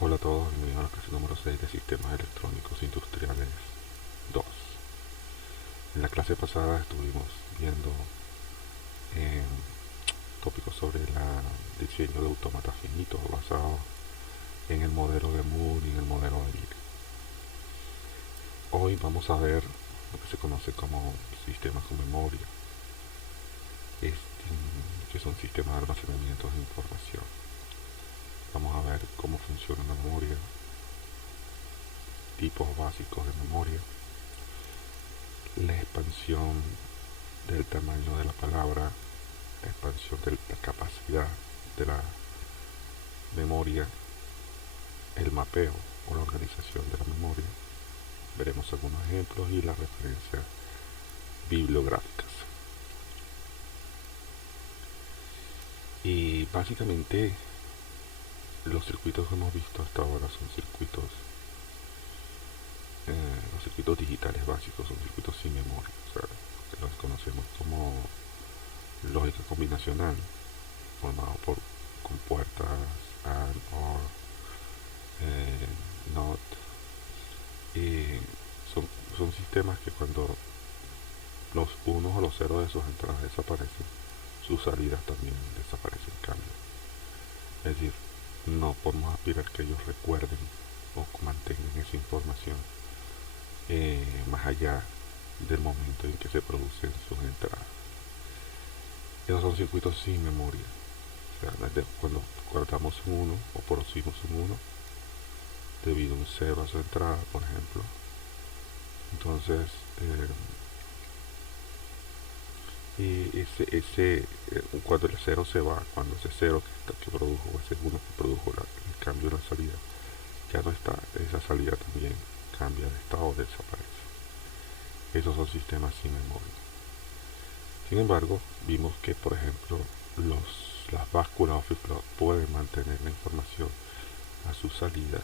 Hola a todos, bienvenidos a la clase número 6 de Sistemas Electrónicos Industriales 2. En la clase pasada estuvimos viendo eh, tópicos sobre el diseño de autómatas finitos basados en el modelo de Moore y en el modelo de Lee. Hoy vamos a ver lo que se conoce como sistemas con memoria, este, que son sistemas de almacenamiento de información. Vamos a ver cómo funciona la memoria, tipos básicos de memoria, la expansión del tamaño de la palabra, la expansión de la capacidad de la memoria, el mapeo o la organización de la memoria. Veremos algunos ejemplos y las referencias bibliográficas. Y básicamente los circuitos que hemos visto hasta ahora son los circuitos digitales básicos, son circuitos sin memoria, o sea, que los conocemos como lógica combinacional, formado por compuertas AND, OR, NOT, y son, son sistemas que cuando los unos o los ceros de sus entradas desaparecen, sus salidas también desaparecen, cambian. Es decir, no podemos aspirar que ellos recuerden o mantengan esa información más allá del momento en que se producen sus entradas. Esos son circuitos sin memoria. O sea, cuando guardamos un 1 o producimos un 1 debido a un 0 a su entrada, por ejemplo, entonces cuando el 0 se va, cuando ese 0 que produjo, ese 1 que produjo el cambio en la salida, ya no está, esa salida también cambia de estado o desaparece. Esos son sistemas sin memoria. Sin embargo, vimos que, por ejemplo, las básculas o flip-flop pueden mantener la información a su salida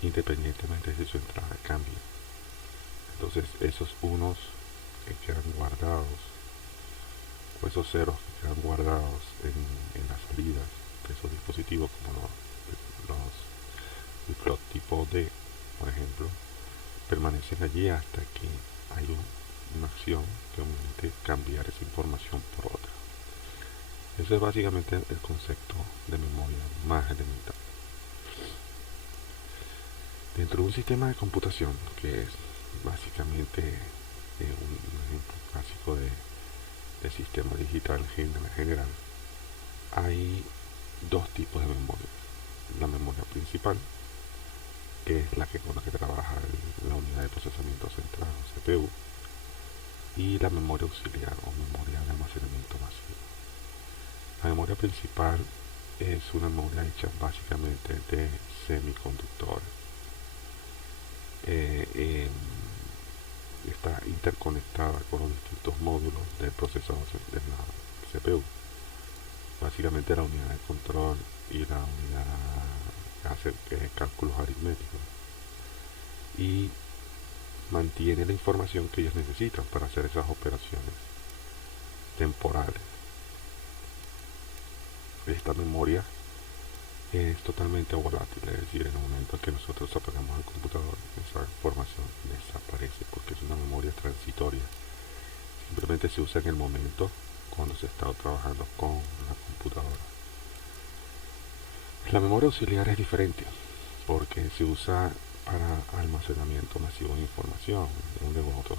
independientemente de si su entrada cambia. Entonces, esos unos que quedan guardados o esos ceros que quedan guardados en las salidas de esos dispositivos, como los flip-flop tipo D, por ejemplo, permanecen allí hasta que hay una acción que aumente cambiar esa información por otra. Ese es básicamente el concepto de memoria más elemental. Dentro de un sistema de computación, que es básicamente un ejemplo clásico de sistema digital general, hay dos tipos de memoria. La memoria principal, que es la que con la que trabaja la unidad de procesamiento central o CPU, y la memoria auxiliar o memoria de almacenamiento masivo. La memoria principal es una memoria hecha básicamente de semiconductores. Está interconectada con los distintos módulos del procesador de la CPU. Básicamente la unidad de control y la unidad que hace cálculos aritméticos. Y mantiene la información que ellos necesitan para hacer esas operaciones temporales. Esta memoria es totalmente volátil, es decir, en el momento en que nosotros apagamos el computador, esa información desaparece porque es una memoria transitoria. Simplemente se usa en el momento cuando se está trabajando con la computadora. La memoria auxiliar es diferente porque se usa para almacenamiento masivo de información, donde nosotros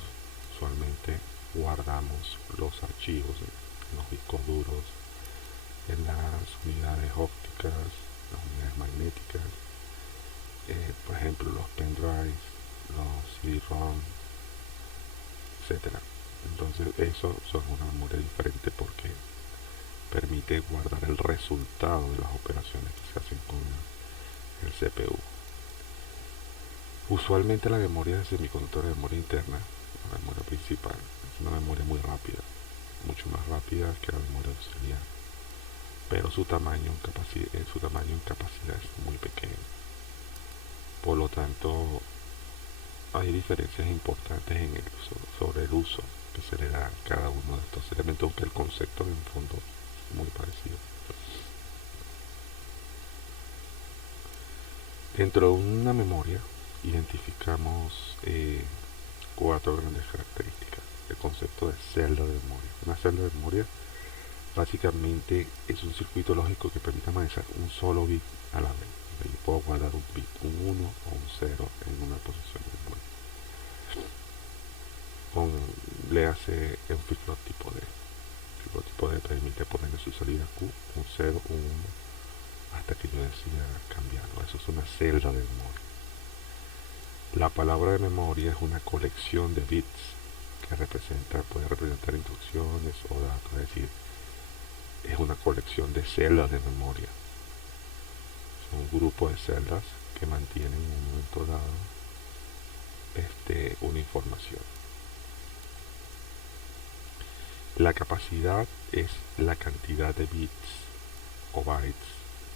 usualmente guardamos los archivos en los discos duros, en las unidades ópticas, las unidades magnéticas, por ejemplo los pendrives, los CD-ROM, etcétera. Entonces eso son una memoria diferente porque permite guardar el resultado de las operaciones que se hacen con el CPU. Usualmente la memoria de semiconductor de memoria interna, la memoria principal, es una memoria muy rápida, mucho más rápida que la memoria auxiliar, pero su tamaño en capacidad es muy pequeño. Por lo tanto, hay diferencias importantes en el uso, sobre el uso que se le da a cada uno de estos elementos, aunque el concepto en el fondo es muy parecido. Dentro de una memoria identificamos 4 grandes características. El concepto de celda de memoria. Una celda de memoria básicamente es un circuito lógico que permite manejar un solo bit a la vez. Yo puedo guardar un bit, un 1 o un 0 en una posición de memoria. Le hace un ciclotipo de. El ciclotipo de permite ponerle su salida Q, un 0, un 1, hasta que yo decida cambiarlo. Eso es una celda de memoria. La palabra de memoria es una colección de bits que puede representar instrucciones o datos, es decir, es una colección de celdas de memoria. Son un grupo de celdas que mantienen en un momento dado una información. La capacidad es la cantidad de bits o bytes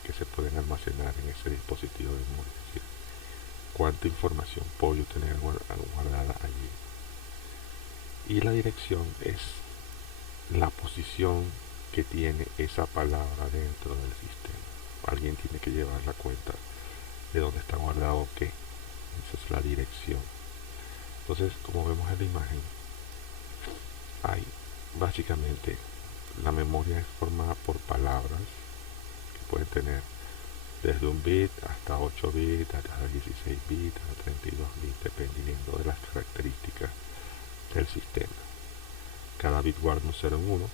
que se pueden almacenar en ese dispositivo de memoria, es decir, cuánta información puedo yo tener guardada allí. Y la dirección es la posición que tiene esa palabra dentro del sistema. Alguien tiene que llevar la cuenta de dónde está guardado qué. Esa es la dirección. Entonces, como vemos en la imagen, hay básicamente la memoria es formada por palabras que pueden tener desde un bit hasta 8 bits, hasta 16 bits, hasta 32 bits, dependiendo de las características del sistema. Cada bit guarda un 0 en 1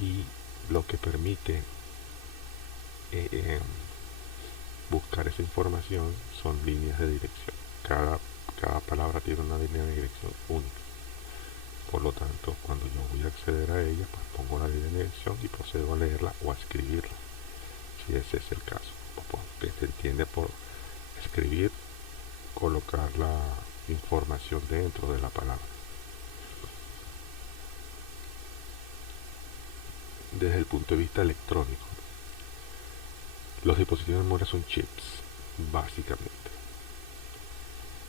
y lo que permite buscar esa información son líneas de dirección. Cada palabra tiene una línea de dirección única. Por lo tanto, cuando yo voy a acceder a ella, pues pongo la línea de dirección y procedo a leerla o a escribirla, si ese es el caso. Que se entiende por escribir, colocar la información dentro de la palabra. Desde el punto de vista electrónico, los dispositivos de memoria son chips, básicamente.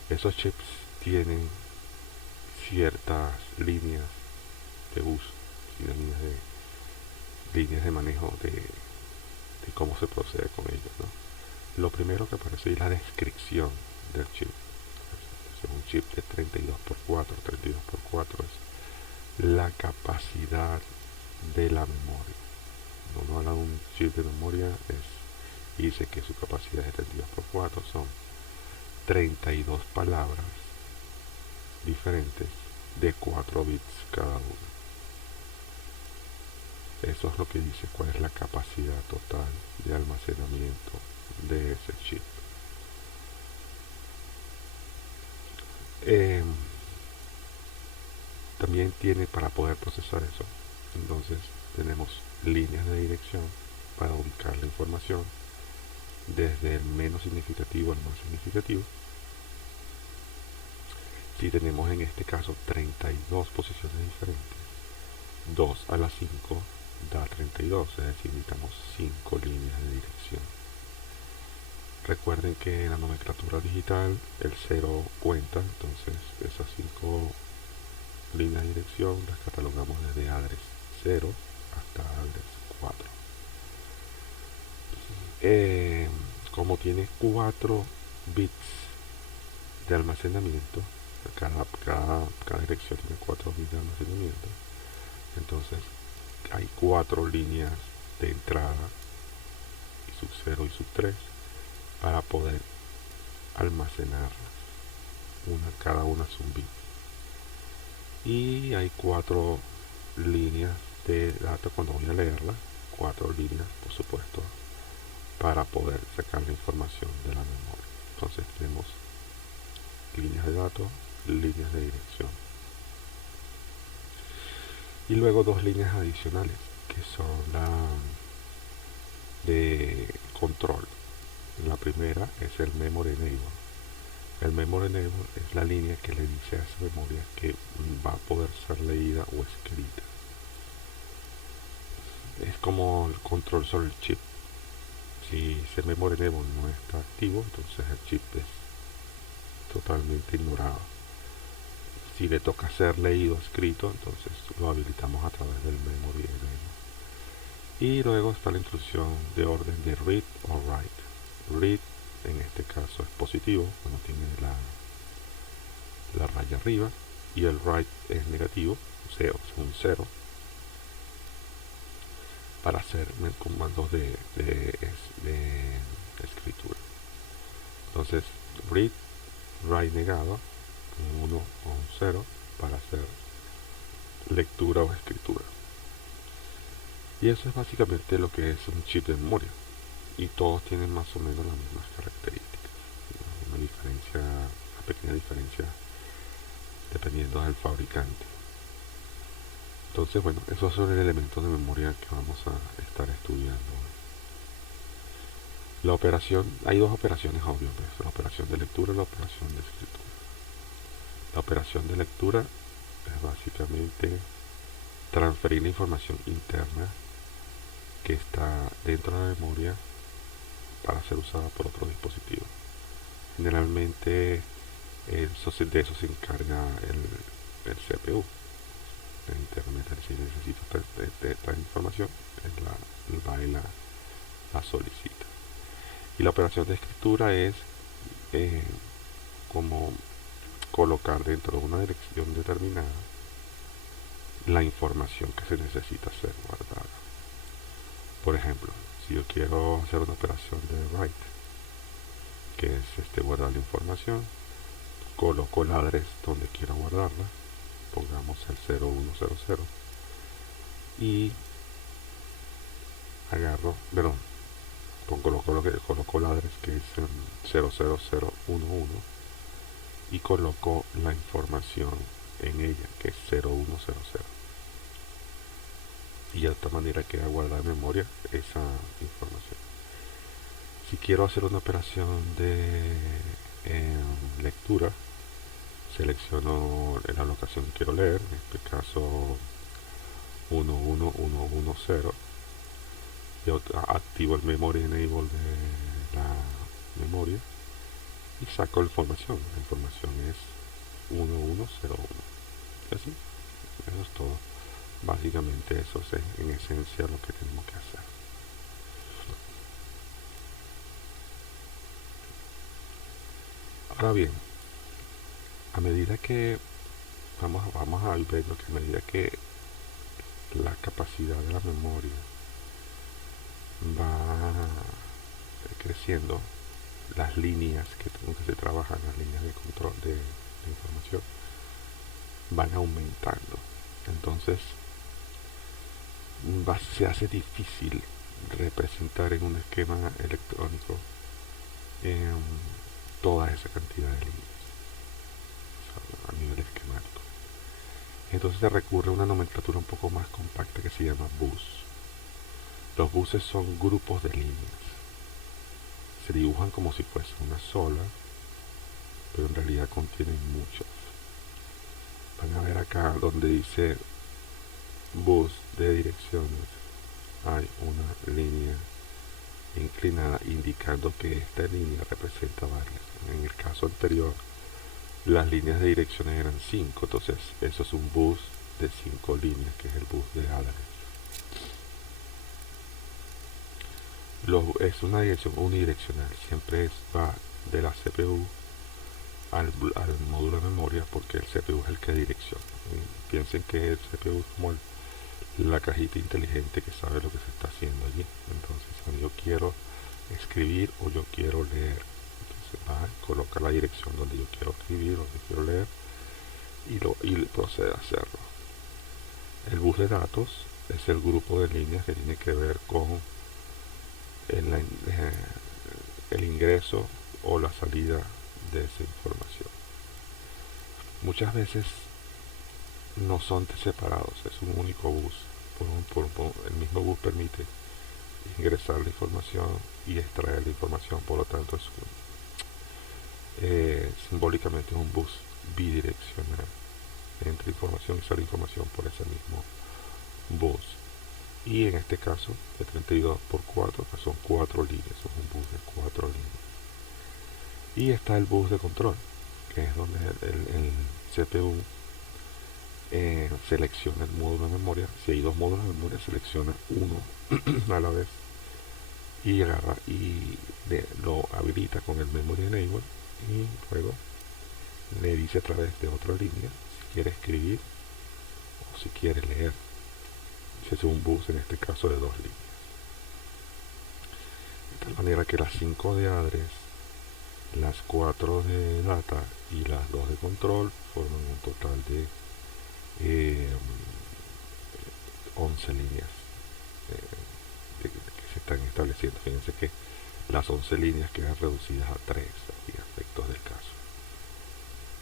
Esos chips tienen ciertas líneas de uso, líneas de manejo de cómo se procede con ellos, ¿no? Lo primero que aparece es la descripción del chip. Es un chip de 32x4. 32x4 es la capacidad de la memoria. Cuando uno habla de un chip de memoria y dice que su capacidad es de 32x4, son 32 palabras diferentes de 4 bits cada una. Eso es lo que dice cuál es la capacidad total de almacenamiento de ese chip. También tiene para poder procesar eso. Entonces tenemos líneas de dirección para ubicar la información desde el menos significativo al más significativo. Si tenemos en este caso 32 posiciones diferentes, 2 a la 5 da 32, es decir, necesitamos 5 líneas de dirección. Recuerden que en la nomenclatura digital el 0 cuenta, entonces esas 5 líneas de dirección las catalogamos desde address 0 hasta address 4. Como tiene 4 bits de almacenamiento, cada dirección tiene 4 bits de almacenamiento, entonces hay 4 líneas de entrada, y sub 0 y sub 3, para poder almacenarlas. Cada una es un bit. Y hay 4 líneas de datos cuando voy a leerla, 4 líneas, por supuesto, para poder sacar la información de la memoria. Entonces tenemos líneas de datos, líneas de dirección. Y luego 2 líneas adicionales, que son la de control. La primera es el memory enable. El memory enable es la línea que le dice a esa memoria que va a poder ser leída o escrita. Es como el control sobre el chip. Si ese memory enable no está activo, entonces el chip es totalmente ignorado. Si le toca ser leído o escrito, entonces lo habilitamos a través del memory enable. Y luego está la instrucción de orden de read o write. Read en este caso es positivo, cuando tiene la raya arriba, y el write es negativo, o sea, un 0, para hacer comandos de escritura. Entonces, read, write negado, un 1 o un 0, para hacer lectura o escritura. Y eso es básicamente lo que es un chip de memoria. Y todos tienen más o menos las mismas características. Una pequeña diferencia dependiendo del fabricante. Entonces, bueno, esos son el elemento de memoria que vamos a estar estudiando. La operación, hay dos operaciones obvias, pues, la operación de lectura y la operación de escritura. La operación de lectura es básicamente transferir la información interna que está dentro de la memoria para ser usada por otro dispositivo. Generalmente de eso se encarga el CPU. El internet, si necesito esta información, va y la solicita. Y la operación de escritura es eh, como colocar dentro de una dirección determinada la información que se necesita ser guardada. Por ejemplo, si yo quiero hacer una operación de write, que es guardar la información, coloco el address donde quiero guardarla, pongamos el 0100, y agarro, coloco el address que es 00011 y coloco la información en ella, que es 0100. Y de esta manera queda guardada en memoria esa información. Si quiero hacer una operación de lectura, selecciono la locación que quiero leer, en este caso 11110, yo activo el memory enable de la memoria y saco la información. La información es 1101. Y así, eso es todo. Básicamente eso es en esencia lo que tenemos que hacer. Ahora bien, a medida que vamos a ir viendo que a medida que la capacidad de la memoria va creciendo, las líneas que se trabajan, las líneas de control de información, van aumentando. Entonces se hace difícil representar en un esquema electrónico toda esa cantidad de líneas, o sea, a nivel esquemático. Entonces se recurre a una nomenclatura un poco más compacta que se llama bus. Los buses son grupos de líneas. Se dibujan como si fuese una sola, pero en realidad contienen muchas. Van a ver acá donde dice bus de direcciones, hay una línea inclinada indicando que esta línea representa varias. En el caso anterior, las líneas de direcciones eran 5, entonces eso es un bus de 5 líneas, que es el bus de address. Es una dirección unidireccional, siempre va de la CPU al módulo de memoria, porque el CPU es el que direcciona. Piensen que el CPU es como la cajita inteligente que sabe lo que se está haciendo allí. Entonces, cuando yo quiero escribir o yo quiero leer, entonces coloca la dirección donde yo quiero escribir o donde quiero leer y procede a hacerlo. El bus de datos es el grupo de líneas que tiene que ver con el ingreso o la salida de esa información. Muchas veces no son separados, es un único bus. El mismo bus permite ingresar la información y extraer la información, por lo tanto simbólicamente es un bus bidireccional. Entra información y sale información por ese mismo bus. Y en este caso, de 32x4, que son 4 líneas, es un bus de 4 líneas. Y está el bus de control, que es donde el CPU selecciona el módulo de memoria. Si hay dos módulos de memoria, selecciona uno a la vez y agarra y lo habilita con el Memory Enable y luego le dice a través de otra línea si quiere escribir o si quiere leer. Se hace un bus en este caso de dos líneas. De tal manera que las 5 de address, las 4 de data y las 2 de control forman un total de eh, 11 líneas que se están estableciendo. Fíjense que las 11 líneas quedan reducidas a 3 a efectos del caso,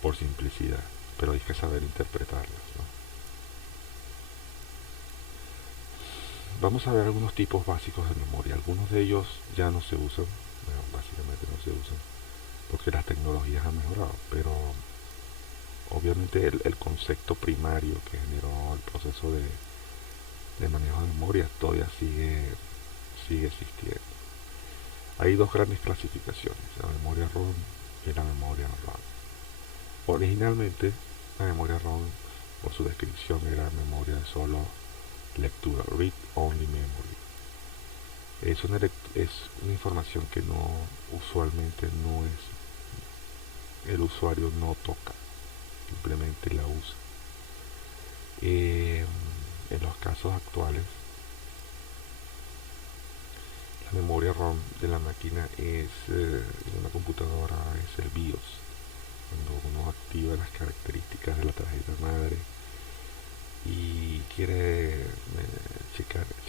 por simplicidad, pero hay que saber interpretarlas, ¿no? Vamos a ver algunos tipos básicos de memoria. Algunos de ellos ya no se usan, bueno, básicamente no se usan, porque las tecnologías han mejorado, pero obviamente el concepto primario que generó el proceso de manejo de memoria todavía sigue existiendo. Hay dos grandes clasificaciones, la memoria ROM y la memoria RAM. Originalmente la memoria ROM, por su descripción, era memoria de solo lectura, read only memory. Es una información que no usualmente no es, el usuario no toca, simplemente la usa. En los casos actuales, la memoria ROM de la máquina de una computadora es el BIOS. Cuando uno activa las características de la tarjeta madre y quiere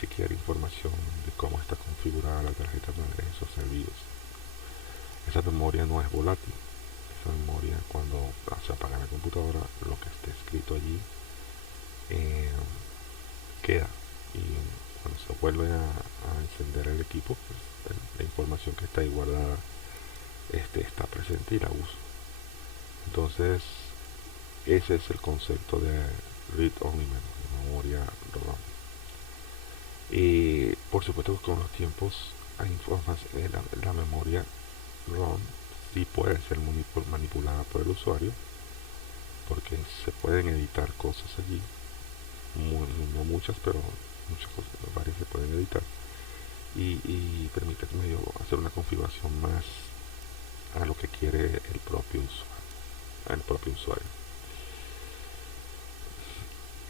chequear información de cómo está configurada la tarjeta madre, eso es el BIOS. Esa memoria no es volátil. Esa memoria, cuando se apaga la computadora, lo que esté escrito allí eh, queda. Y cuando se vuelve a encender el equipo, pues, la información que está ahí guardada está presente y la uso. Entonces, ese es el concepto de read only memoria RAM. Y por supuesto que con los tiempos hay información, la memoria ROM sí puede ser manipulada por el usuario, porque se pueden editar cosas allí, no muchas, pero muchas cosas, varias se pueden editar y permite hacer una configuración más a lo que quiere el propio usuario.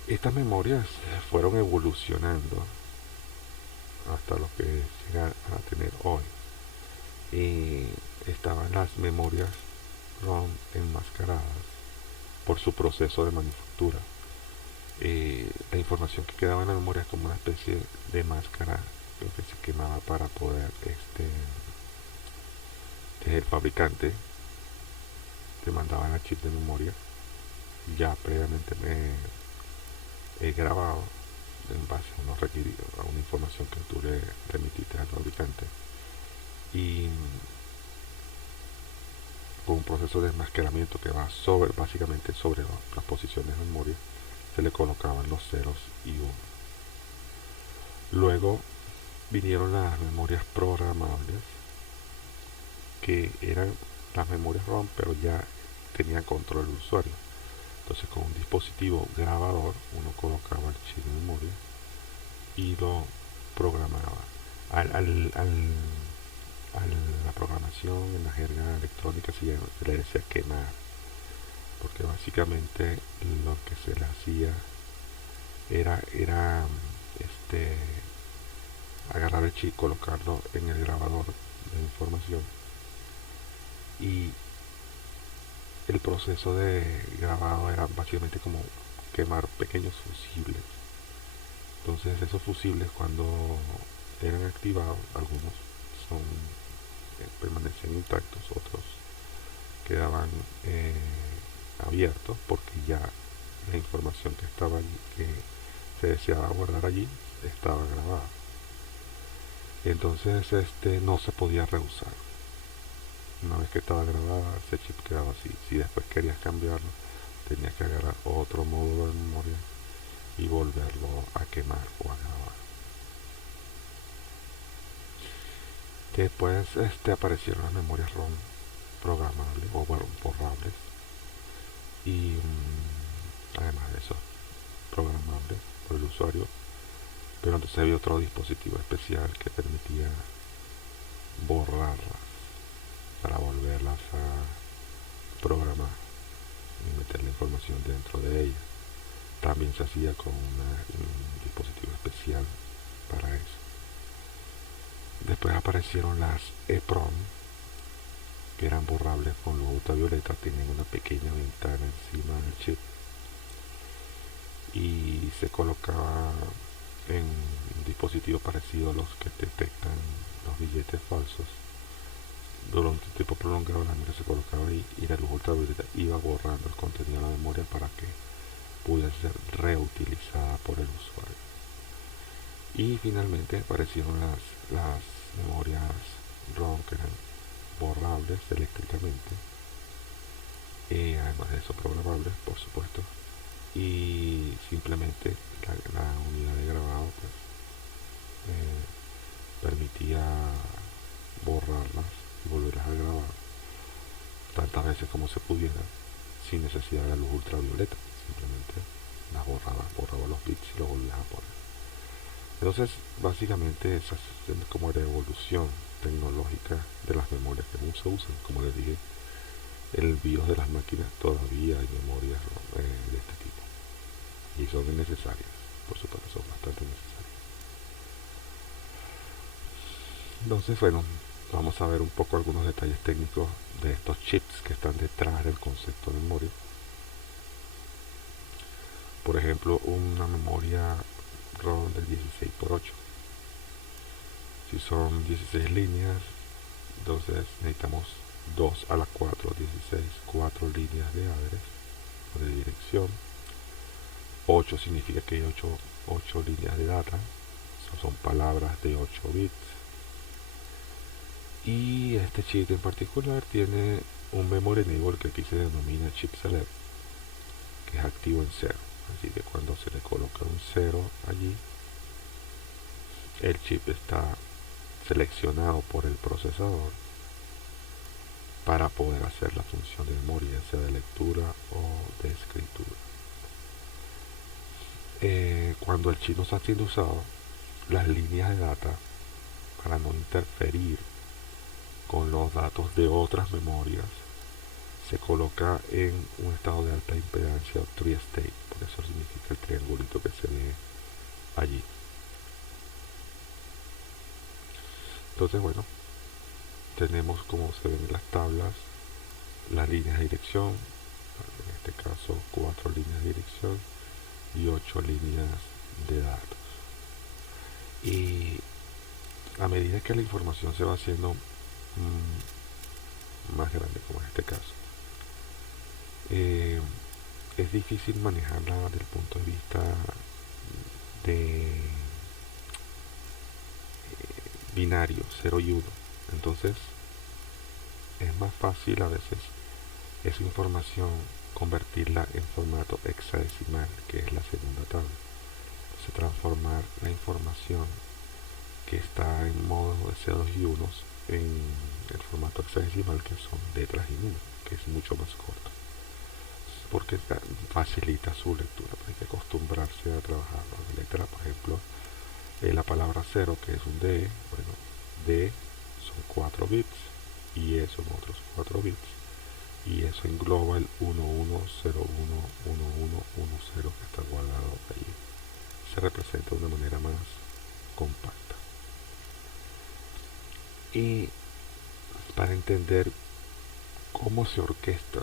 Estas memorias fueron evolucionando hasta lo que llegan a tener hoy. Y estaban las memorias ROM enmascaradas por su proceso de manufactura. La información que quedaba en la memoria es como una especie de máscara que se quemaba para poder el fabricante te mandaba el chip de memoria ya previamente grabado en base a unos requeridos, a una información que tú le remitiste al fabricante, y con un proceso de enmascaramiento que va básicamente sobre las posiciones de memoria, se le colocaban los ceros y unos. Luego vinieron las memorias programables, que eran las memorias ROM, pero ya tenían control del usuario. Entonces, con un dispositivo grabador, uno colocaba el chip de memoria y lo programaba. La programación en la jerga electrónica se le decía quemar, porque básicamente lo que se le hacía era agarrar el chip, colocarlo en el grabador de información, y el proceso de grabado era básicamente como quemar pequeños fusibles. Entonces esos fusibles, cuando eran activados, algunos son permanecían intactos, otros quedaban abiertos porque ya la información que estaba allí, que se deseaba guardar allí, estaba grabada. Entonces no se podía reusar. Una vez que estaba grabada, ese chip quedaba así. Si después querías cambiarlo, tenías que agarrar otro módulo de memoria y volverlo a quemar o a grabar. Después aparecieron las memorias ROM programables o bueno, borrables, y además de eso, programables por el usuario. Pero entonces había otro dispositivo especial que permitía poderlas programar y meter la información dentro de ellas. También se hacía con un dispositivo especial para eso. Después aparecieron las EEPROM, que eran borrables con luz ultravioleta, tenían una pequeña ventana encima del chip y se colocaba en un dispositivo parecido a los que detectan los billetes falsos. Durante un tiempo prolongado la memoria se colocaba ahí y la luz ultravioleta iba borrando el contenido de la memoria para que pudiera ser reutilizada por el usuario. Y finalmente aparecieron las memorias ROM, que eran borrables eléctricamente, además de eso programables, por supuesto, y simplemente la unidad de grabado pues, permitía borrarlas y volverlas a grabar tantas veces como se pudiera sin necesidad de la luz ultravioleta. Simplemente las borraba los bits y los volvías a poner. Entonces básicamente esa es como la evolución tecnológica de las memorias que aún se usan. Como les dije, en el BIOS de las máquinas todavía hay memorias de este tipo y son necesarias, por supuesto, son bastante necesarias. Entonces, bueno, vamos a ver un poco algunos detalles técnicos de estos chips que están detrás del concepto de memoria. Por ejemplo, una memoria ROM de 16x8. Si son 16 líneas, entonces necesitamos 2 a la 4, 16, 4 líneas de address o de dirección. 8 significa que hay 8 líneas de data, son palabras de 8 bits. Y este chip en particular tiene un memory enable que aquí se denomina chip select, que es activo en 0. Así que cuando se le coloca un 0 allí, el chip está seleccionado por el procesador para poder hacer la función de memoria, sea de lectura o de escritura. Cuando el chip no está siendo usado, las líneas de data, para no interferir con los datos de otras memorias, se coloca en un estado de alta impedancia o tri-state, por eso significa el triangulito que se ve allí. Entonces, bueno, tenemos, como se ven en las tablas, las líneas de dirección, en este caso 4 líneas de dirección y 8 líneas de datos. Y a medida que la información se va haciendo más grande, como en este caso, es difícil manejarla desde el punto de vista de binario, 0 y 1. Entonces es más fácil a veces esa información convertirla en formato hexadecimal, que es la segunda tabla. Entonces transformar la información que está en modo de ceros y unos en el formato hexadecimal, que son letras y números, que es mucho más corto, porque facilita su lectura. Hay que acostumbrarse a trabajar las letras. Por ejemplo, la palabra 0, que es un D, bueno, D son 4 bits y E son otros 4 bits, y eso engloba el 11011110 que está guardado allí. Se representa de una manera más compacta. Y para entender cómo se orquesta,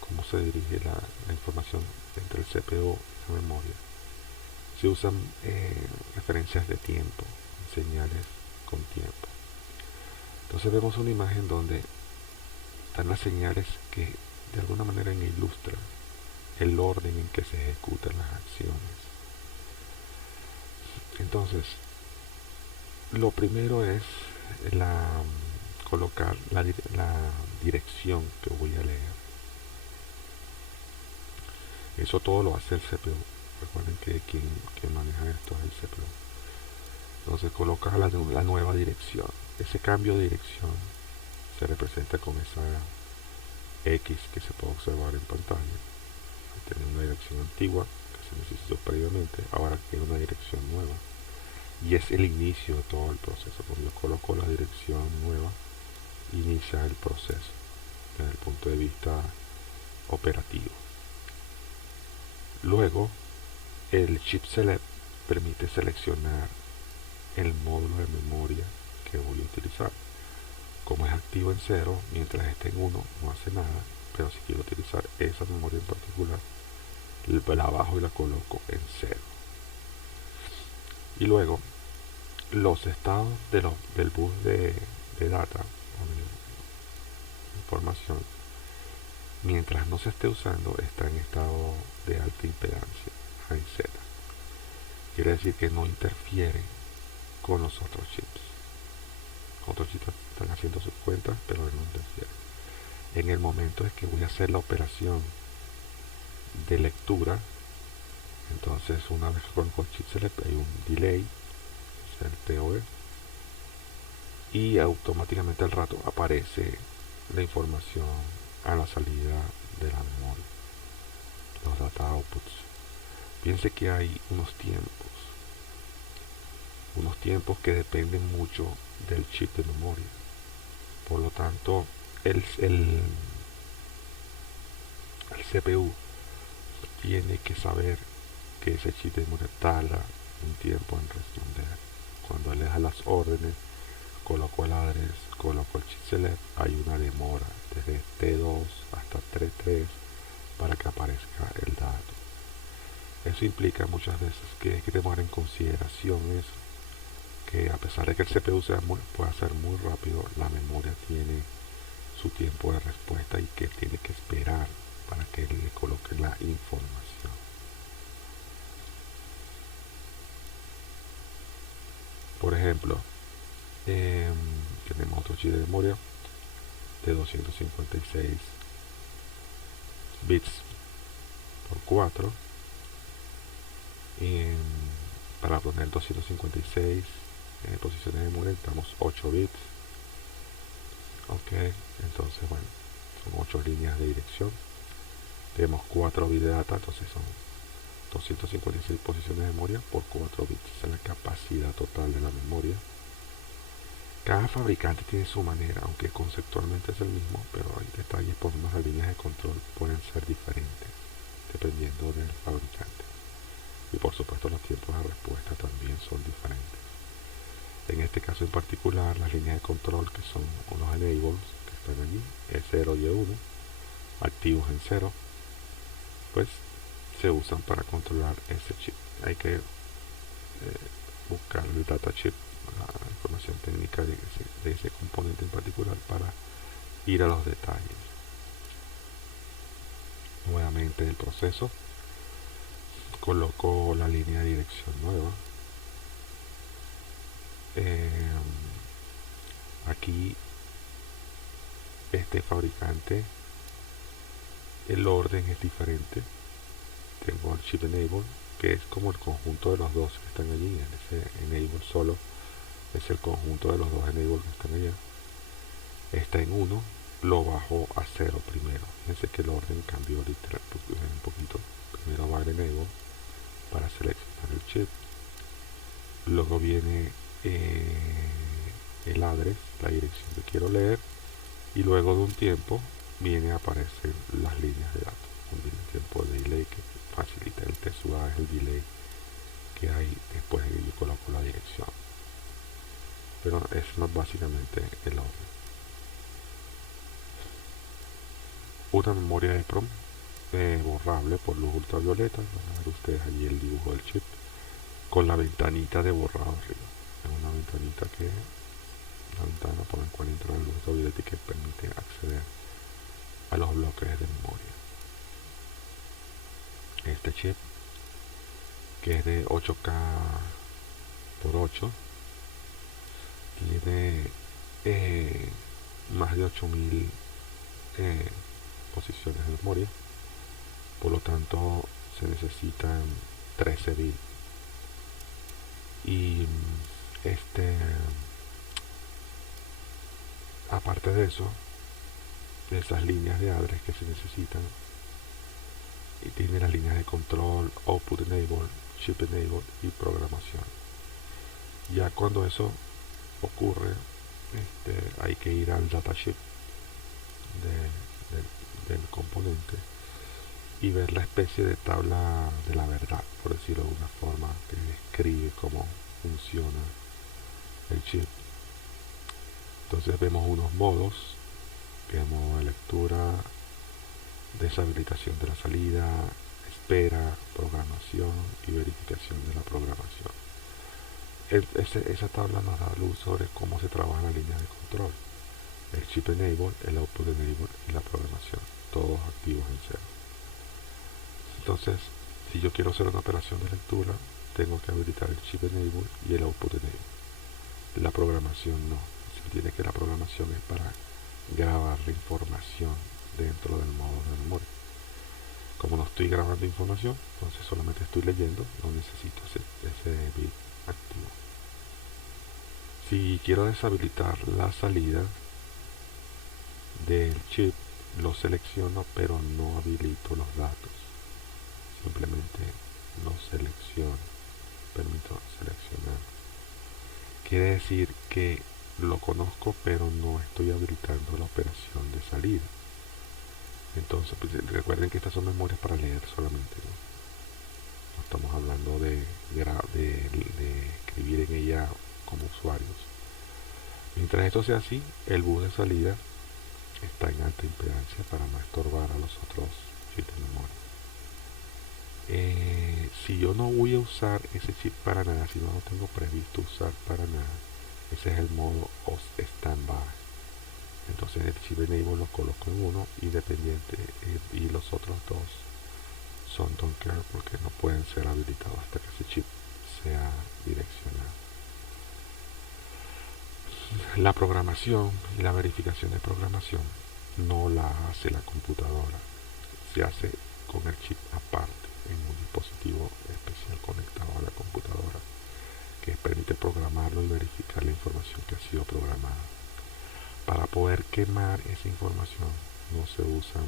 cómo se dirige la información entre el CPU y la memoria, se usan referencias de tiempo, señales con tiempo. Entonces vemos una imagen donde están las señales que de alguna manera ilustran el orden en que se ejecutan las acciones. Entonces, lo primero es colocar la dirección que voy a leer. Eso todo lo hace el CPU. Recuerden que quien maneja esto es el CPU. Entonces colocas la nueva dirección. Ese cambio de dirección se representa con esa X que se puede observar en pantalla. Tiene una dirección antigua que se necesitó previamente, ahora tiene una dirección nueva. Y es el inicio de todo el proceso. Cuando yo coloco la dirección nueva, inicia el proceso. desde el punto de vista operativo. Luego, el chip select permite seleccionar el módulo de memoria que voy a utilizar. Como es activo en 0, mientras esté en 1 no hace nada, pero si quiero utilizar esa memoria en particular, la bajo y la coloco en 0. Y luego, los estados del bus de data o de información, mientras no se esté usando, está en estado de alta impedancia, AZ. Quiere decir que no interfiere con los otros chips. Otros chips están haciendo sus cuentas, pero no interfiere. En el momento en que voy a hacer la operación de lectura, entonces una vez que coloco el chip select hay un delay, o sea, el TOE, y automáticamente al rato aparece la información a la salida de la memoria, los data outputs. Piense que hay unos tiempos que dependen mucho del chip de memoria. Por lo tanto, el CPU tiene que saber que ese chip de memoria tarda un tiempo en responder. Cuando le da las órdenes, coloco el address, coloco el chip select, hay una demora desde T2 hasta T3 para que aparezca el dato. Eso implica muchas veces que hay que tomar en consideración eso, que a pesar de que el CPU pueda ser muy rápido, la memoria tiene su tiempo de respuesta y que tiene que esperar para que le coloque la información. Por ejemplo, tenemos otro chip de memoria de 256 bits por 4. Para poner 256 posiciones de memoria necesitamos 8 bits. Ok, entonces bueno, son 8 líneas de dirección. Tenemos 4 bits de data, entonces son 256 posiciones de memoria por 4 bits. Esa es la capacidad total de la memoria. Cada fabricante tiene su manera, aunque conceptualmente es el mismo, pero hay detalles, por lo menos las líneas de control pueden ser diferentes dependiendo del fabricante. Y por supuesto los tiempos de respuesta también son diferentes. En este caso en particular, las líneas de control, que son unos enables que están allí, E0 y E1, activos en 0, pues se usan para controlar ese chip. Hay que buscar el data chip, la información técnica de ese componente en particular para ir a los detalles. Nuevamente el proceso, coloco la línea de dirección nueva. Aquí este fabricante, el orden es diferente. Tengo el chip enable, que es como el conjunto de los dos que están allí. En ese enable solo es el conjunto de los dos enable que están allá. Está en 1, lo bajo a 0 primero. Fíjense que el orden cambió literal un poquito. Primero va el enable para seleccionar el chip. Luego viene el address, la dirección que quiero leer. Y luego de un tiempo viene a aparecer las líneas de datos. Un tiempo de delay que facilita el TSUA, es el delay que hay después de que yo coloco la dirección. Pero es más básicamente el orden. Una memoria EEPROM borrable por luz ultravioleta. Van a ver ustedes allí el dibujo del chip con la ventanita de borrado arriba. Es una ventanita una ventana por la cual entra la luz ultravioleta y que permite acceder a los bloques de memoria. Este chip, que es de 8K por 8, tiene más de 8000 posiciones de memoria, por lo tanto se necesitan 13 bits. Y aparte de eso, de esas líneas de address que se necesitan, y tiene las líneas de control, output enable, chip enable y programación. Ya cuando eso ocurre, hay que ir al datasheet del componente y ver la especie de tabla de la verdad, por decirlo de alguna forma, que describe cómo funciona el chip. Entonces vemos unos modos, que es modo de lectura, deshabilitación de la salida, espera, programación y verificación de la programación. Esa tabla nos da luz sobre cómo se trabaja la línea de control, el chip enable, el output enable y la programación, todos activos en cero. Entonces, si yo quiero hacer una operación de lectura, tengo que habilitar el chip enable y el output enable. La programación no. Se entiende que la programación es para grabar la información dentro del modo de memoria. Como no estoy grabando información, entonces solamente estoy leyendo, no necesito ese bit activo. Si quiero deshabilitar la salida del chip, lo selecciono, pero no habilito los datos. Simplemente lo selecciono, permito seleccionar. Quiere decir que lo conozco, pero no estoy habilitando la operación de salida. Entonces, pues, recuerden que estas son memorias para leer solamente, ¿no? No estamos hablando de escribir en ella como usuarios. Mientras esto sea así, el bus de salida está en alta impedancia para no estorbar a los otros chips de memoria. Si yo no voy a usar ese chip para nada, si no lo tengo previsto usar para nada, ese es el modo standby. Entonces el chip enable lo coloco en uno independiente y los otros dos son don't care porque no pueden ser habilitados hasta que ese chip sea direccionado. La programación y la verificación de programación no la hace la computadora, se hace con el chip aparte en un dispositivo especial conectado a la computadora que permite programarlo y verificar la información que ha sido programada. Para poder quemar esa información no se usan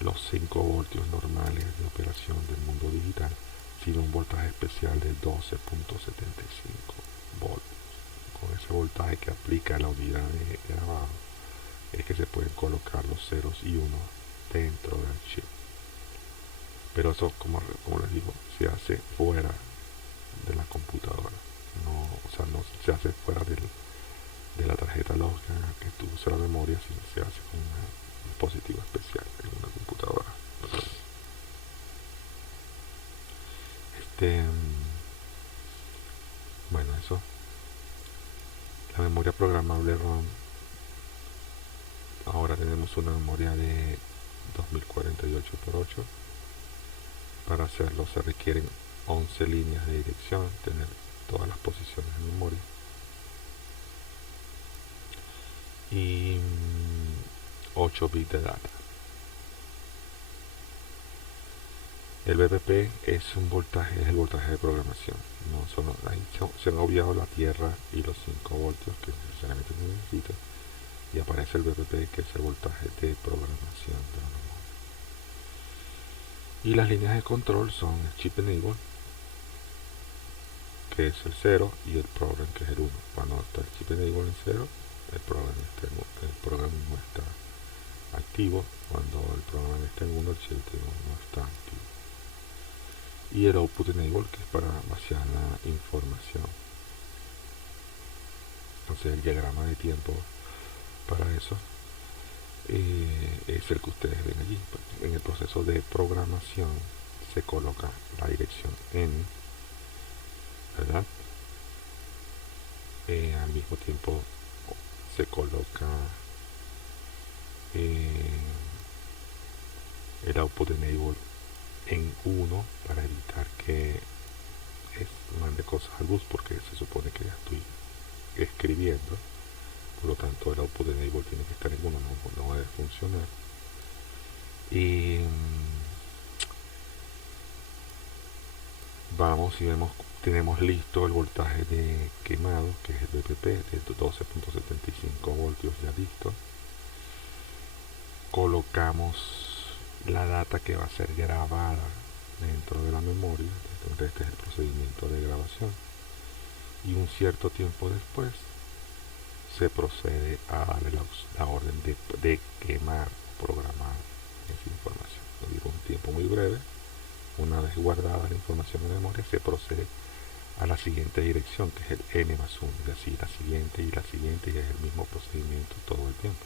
los 5 voltios normales de operación del mundo digital, sino un voltaje especial de 12.75 voltios. Con ese voltaje que aplica la unidad de grabado es que se pueden colocar los ceros y unos dentro del chip. Pero eso, como les digo, se hace fuera de la computadora. No se hace fuera de la tarjeta lógica que tú usas la memoria, sino se hace con un dispositivo especial en una computadora. Bueno, eso. La memoria programable ROM. Ahora tenemos una memoria de 2048x8. Para hacerlo se requieren 11 líneas de dirección, tener todas las posiciones en memoria. Y 8 bits de data. El BPP es el voltaje de programación. Ahí se han obviado la tierra y los 5 voltios que necesariamente se necesita. Y aparece el BPP, que es el voltaje de programación de la memoria. Y las líneas de control son el chip enable, que es el 0, y el program, que es el 1. Cuando está el chip enable en 0, el programa no está activo. Cuando el programa está en 1, el chip no está activo. Y el output enable, que es para vaciar la información. Entonces el diagrama de tiempo para eso es el que ustedes ven allí. En el proceso de programación se coloca la dirección N, ¿verdad? Al mismo tiempo se coloca el output enable en 1 para evitar que mande cosas al bus, porque se supone que ya estoy escribiendo. Por lo tanto, el output enable tiene que estar en 1, no debe funcionar. Y vamos y tenemos listo el voltaje de quemado, que es el BPP de 12.75 voltios ya listo. Colocamos la data que va a ser grabada dentro de la memoria. Este es el procedimiento de grabación. Y un cierto tiempo después se procede a darle la orden de quemar, breve. Una vez guardada la información en memoria, se procede a la siguiente dirección, que es el n+1, y así la siguiente y la siguiente, y es el mismo procedimiento todo el tiempo.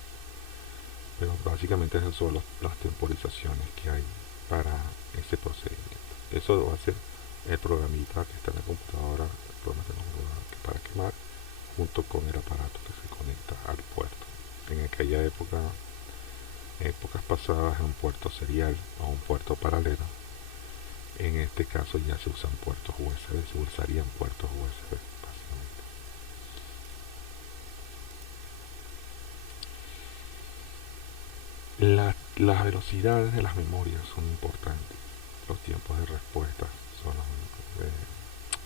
Pero básicamente esas son las temporizaciones que hay para ese procedimiento. Eso va a ser el programita que está en la computadora, el programa para quemar, junto con el aparato que se conecta al puerto. En aquella época, épocas pasadas, un puerto serial o un puerto paralelo. En este caso ya se usan puertos USB, se usarían puertos USB básicamente. Las velocidades de las memorias son importantes, los tiempos de respuesta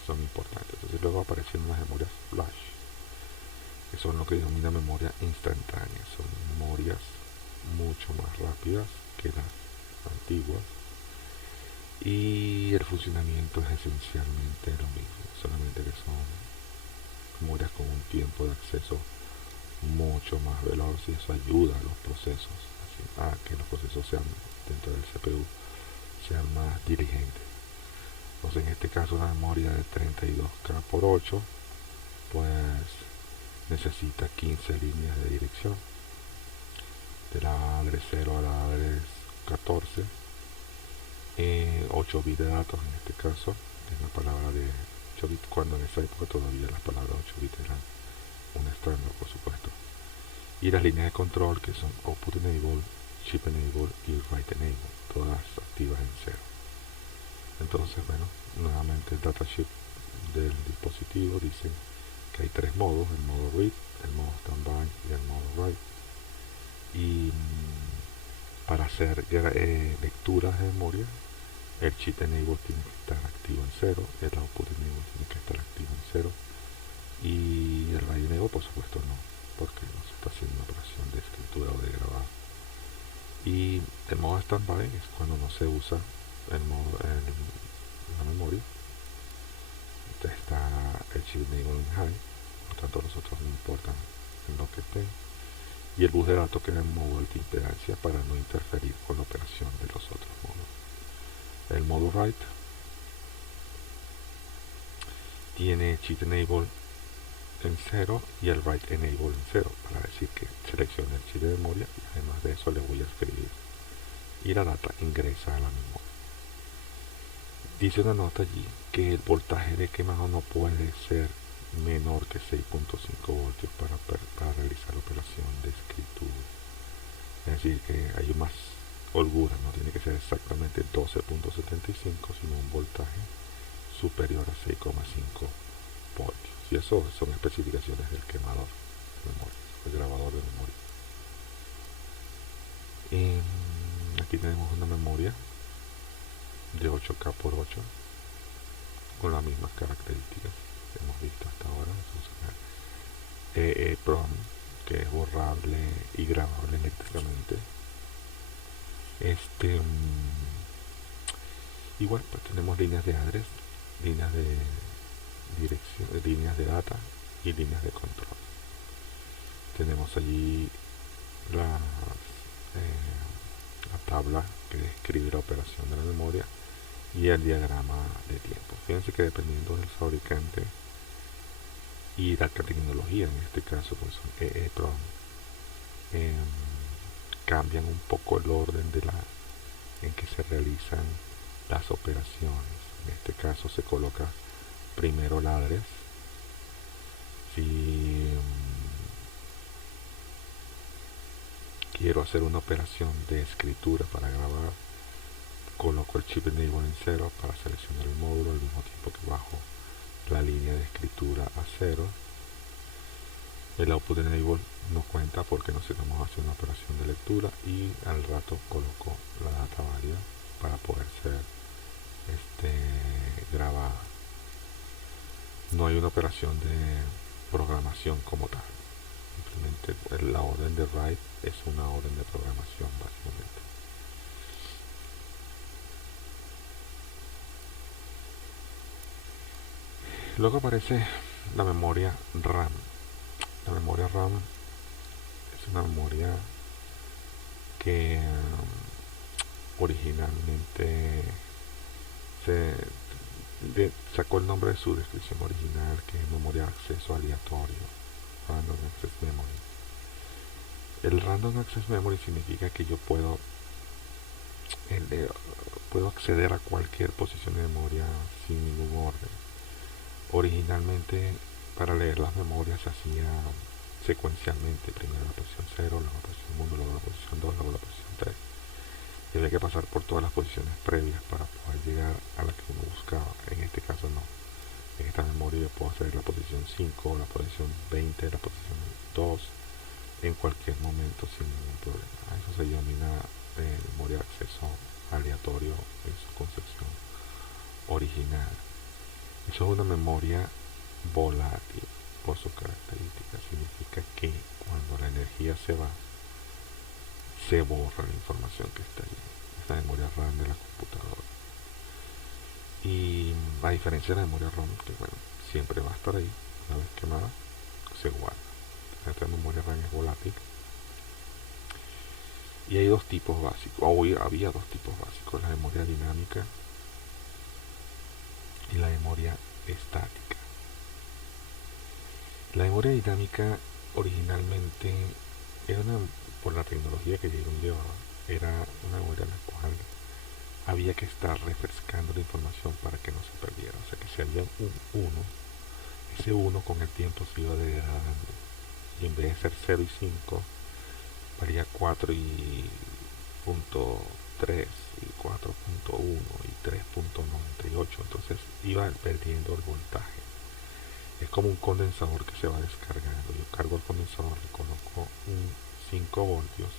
son importantes. Entonces luego aparecen las memorias flash, que son lo que denomina memoria instantánea, son memorias mucho más rápidas que las antiguas, y el funcionamiento es esencialmente lo mismo, solamente que son memorias con un tiempo de acceso mucho más veloz, y eso ayuda a los procesos a que los procesos sean dentro del CPU sean más diligentes. Entonces en este caso una memoria de 32K por 8 pues necesita 15 líneas de dirección, de la adres 0 a la adres 14, 8 bits de datos en este caso, es una palabra de 8 bits, cuando en esa época todavía las palabras 8 bits eran un estándar, por supuesto. Y las líneas de control, que son output enable, chip enable y write enable, todas activas en 0. Entonces, bueno, nuevamente el datasheet del dispositivo dice que hay tres modos: el modo read, el modo standby y el modo write. Y para hacer lecturas de memoria, el chip enable tiene que estar activo en 0, el output enable tiene que estar activo en 0, y el write enable por supuesto no, porque no se está haciendo una operación de escritura o de grabado. Y el modo standby es cuando no se usa la memoria. Entonces está el chip enable en high, por tanto los otros no importan en lo que estén, y el bus de datos queda en modo alta impedancia para no interferir con la operación de los otros modos. El modo write tiene chip enable en 0 y el write enable en 0, para decir que seleccione el chip de memoria y además de eso le voy a escribir, y la data ingresa a la memoria. Dice una nota allí que el voltaje de quemado no puede ser menor que 6.5 voltios para realizar la operación de escritura. Es decir, que hay más holgura, no tiene que ser exactamente 12.75, sino un voltaje superior a 6,5 voltios. Y eso son especificaciones del quemador de memoria, el grabador de memoria. Aquí tenemos una memoria de 8K por 8 con las mismas características que hemos visto hasta ahora. EEPROM, que es borrable y grabable eléctricamente. Igual pues tenemos líneas de address, líneas de dirección, líneas de data y líneas de control. Tenemos allí la tabla que describe la operación de la memoria y el diagrama de tiempo. Fíjense que dependiendo del fabricante y la tecnología, en este caso pues son EEPROM, cambian un poco el orden en que se realizan las operaciones. En este caso se coloca primero la address. Si quiero hacer una operación de escritura para grabar, coloco el chip enable en 0 para seleccionar el módulo, al mismo tiempo que bajo la línea de escritura a 0. El output enable no cuenta porque no estamos haciendo una operación de lectura, y al rato coloco la data válida para poder ser grabada. No hay una operación de programación como tal, simplemente la orden de write es una orden de programación básicamente. Luego aparece la memoria RAM. La memoria RAM es una memoria que originalmente sacó el nombre de su descripción original, que es memoria de acceso aleatorio, Random Access Memory. El Random Access Memory significa que yo puedo acceder a cualquier posición de memoria sin ningún orden. Originalmente, para leer las memorias se hacía secuencialmente, primero la posición 0, luego la posición 1, luego la posición 2, luego la posición 3. Y había que pasar por todas las posiciones previas para poder llegar a la que uno buscaba. En este caso no. En esta memoria yo puedo hacer la posición 5, la posición 20, la posición 2 en cualquier momento sin ningún problema. Eso se denomina memoria de acceso aleatorio en su concepción original. Eso es una memoria volátil por sus características. Significa que cuando la energía se va, se borra la información que está allí. Es la memoria RAM de la computadora. Y a diferencia de la memoria ROM, que bueno, siempre va a estar ahí, una vez quemada, se guarda. Esta memoria RAM es volátil. Y hay dos tipos básicos, había dos tipos básicos, la memoria dinámica y la memoria estática. La memoria dinámica originalmente era por la tecnología que llevaba, era una memoria en la cual había que estar refrescando la información para que no se perdiera. O sea que si había un 1, ese 1 con el tiempo se iba degradando. Y en vez de ser 0 y 5, valía 4 y punto 3 y 4.1 y 3.98. Entonces iba perdiendo el voltaje. Es como un condensador que se va descargando. Yo cargo el condensador, le coloco un 5 voltios,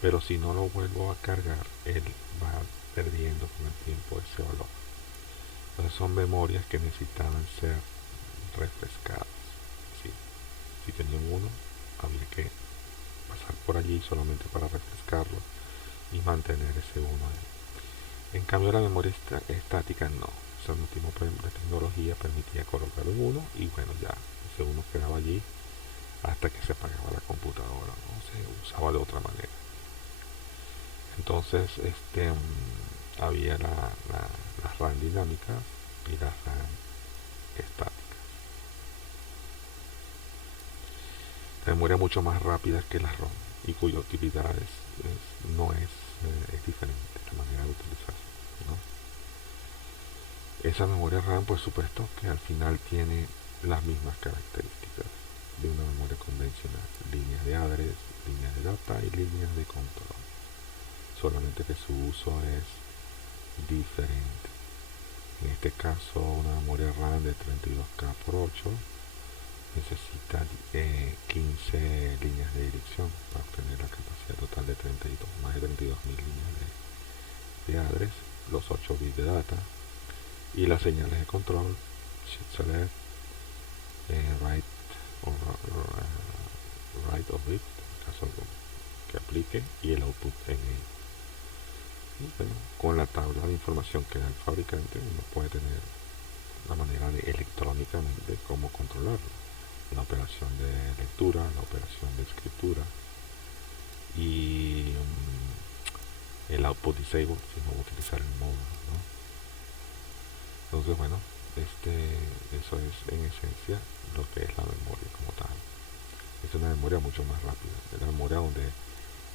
pero si no lo vuelvo a cargar, él va perdiendo con el tiempo ese valor. Entonces son memorias que necesitaban ser refrescadas. ¿Sí? Si tenían uno, había que pasar por allí solamente para refrescarlo y mantener ese uno ahí. En cambio la memoria estática no. Ese último de tecnología permitía colocar un 1 y bueno, ya ese 1 quedaba allí hasta que se apagaba la computadora, no se usaba de otra manera. Entonces había las RAM dinámicas y las RAM estáticas. La memoria mucho más rápida que las ROM y cuya utilidad es diferente la manera de utilizarla, ¿no? Esa memoria RAM, por supuesto, que al final tiene las mismas características de una memoria convencional: líneas de address, líneas de data y líneas de control, solamente que su uso es diferente. En este caso, una memoria RAM de 32K por 8 necesita 15 líneas de dirección para obtener la capacidad total de más de 32.000 líneas de address, los 8 bits de data y las señales de control, shift select, write o read, en caso que aplique, y el output NI. Y bueno, con la tabla de información que da el fabricante, uno puede tener la manera de electrónicamente cómo controlarlo: la operación de lectura, la operación de escritura y el output disable si no va a utilizar el módulo, ¿no? Entonces bueno, eso es en esencia lo que es la memoria como tal. Es una memoria mucho más rápida, es la memoria donde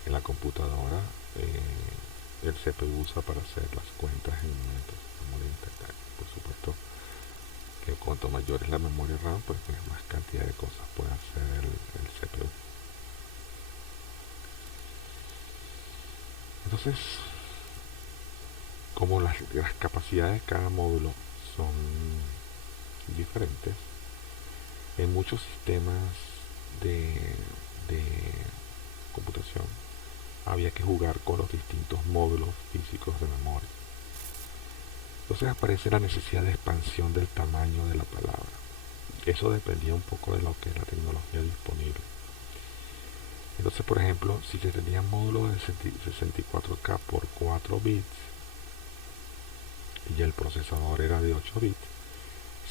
en la computadora el CPU usa para hacer las cuentas en momentos de memoria instantánea. Por supuesto que cuanto mayor es la memoria RAM, pues más cantidad de cosas puede hacer el CPU. Entonces, como las capacidades de cada módulo son diferentes, en muchos sistemas de computación había que jugar con los distintos módulos físicos de memoria. Entonces aparece la necesidad de expansión del tamaño de la palabra. Eso dependía un poco de lo que es la tecnología disponible. Entonces, por ejemplo, si se tenían módulos de 64K por 4 bits y el procesador era de 8 bits,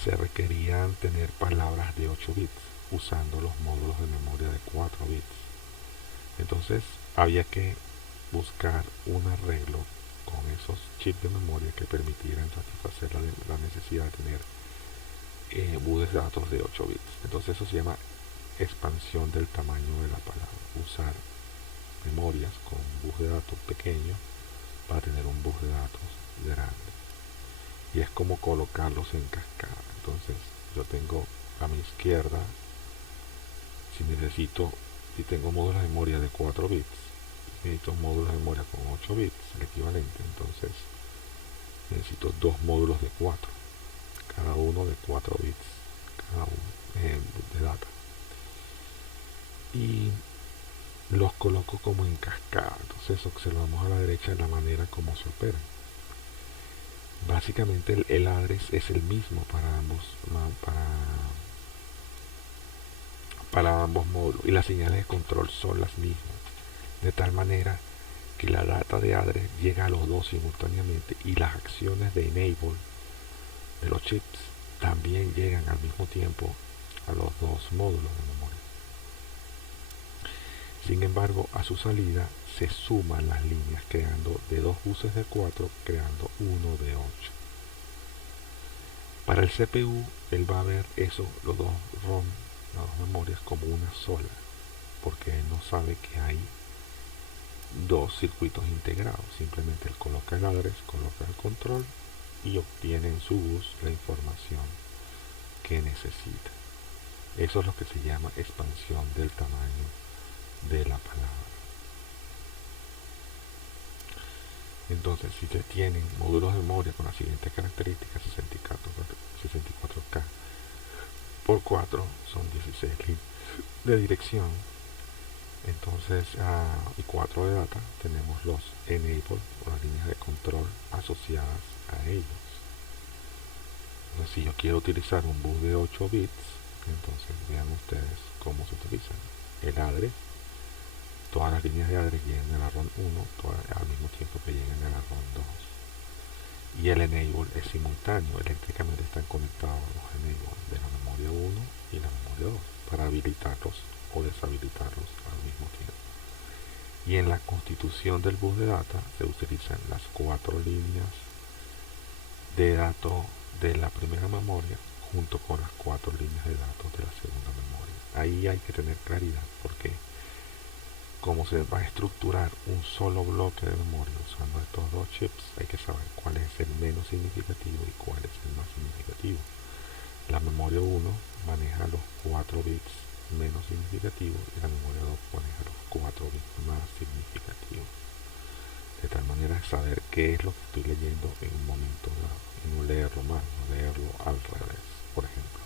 se requerían tener palabras de 8 bits usando los módulos de memoria de 4 bits. Entonces había que buscar un arreglo con esos chips de memoria que permitieran satisfacer la necesidad de tener buses de datos de 8 bits. Entonces eso se llama expansión del tamaño de la palabra. Usar memorias con un bus de datos pequeño para tener un bus de datos grande. Y es como colocarlos en cascada. Entonces yo tengo a mi izquierda, si tengo módulos de memoria de 4 bits, necesito módulos de memoria con 8 bits, el equivalente, entonces necesito dos módulos de 4, cada uno de 4 bits, cada uno de data. Y los coloco como en cascada. Entonces observamos a la derecha la manera como se operan. Básicamente el address es el mismo para ambos módulos y las señales de control son las mismas, de tal manera que la data de address llega a los dos simultáneamente y las acciones de enable de los chips también llegan al mismo tiempo a los dos módulos de memoria. Sin embargo, a su salida se suman las líneas creando de dos buses de 4 creando uno de 8. Para el CPU, él va a ver eso, los dos ROM, las dos memorias, como una sola, porque él no sabe que hay dos circuitos integrados. Simplemente él coloca el address, coloca el control y obtiene en su bus la información que necesita. Eso es lo que se llama expansión del tamaño de la palabra. Entonces, si se tienen módulos de memoria con las siguientes características: 64K por 4 son 16 líneas de dirección, entonces y 4 de data, tenemos los enable o las líneas de control asociadas a ellos. Entonces, si yo quiero utilizar un bus de 8 bits, entonces vean ustedes cómo se utilizan. El address, todas las líneas de address llegan a la ROM 1 al mismo tiempo que llegan a la ROM 2. Y el enable es simultáneo, eléctricamente están conectados los enable de la memoria 1 y la memoria 2 para habilitarlos o deshabilitarlos al mismo tiempo. Y en la constitución del bus de data se utilizan las 4 líneas de datos de la primera memoria junto con las 4 líneas de datos de la segunda memoria. Ahí hay que tener claridad porque como se va a estructurar un solo bloque de memoria usando estos dos chips, hay que saber cuál es el menos significativo y cuál es el más significativo. La memoria 1 maneja los 4 bits menos significativos y la memoria 2 maneja los 4 bits más significativos. De tal manera de saber qué es lo que estoy leyendo en un momento dado y no leerlo mal, no leerlo al revés, por ejemplo.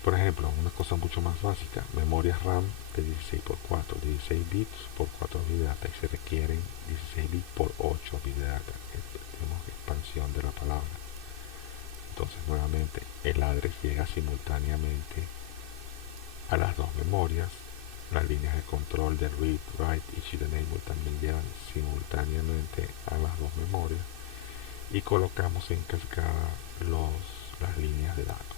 Por ejemplo, una cosa mucho más básica, memorias RAM de 16 por 4, 16 bits por 4 bits de data y se requieren 16 bits por 8 bits de data. Tenemos expansión de la palabra. Entonces nuevamente el address llega simultáneamente a las dos memorias. Las líneas de control de read, write y sheet enable también llegan simultáneamente a las dos memorias y colocamos en cascada las líneas de datos.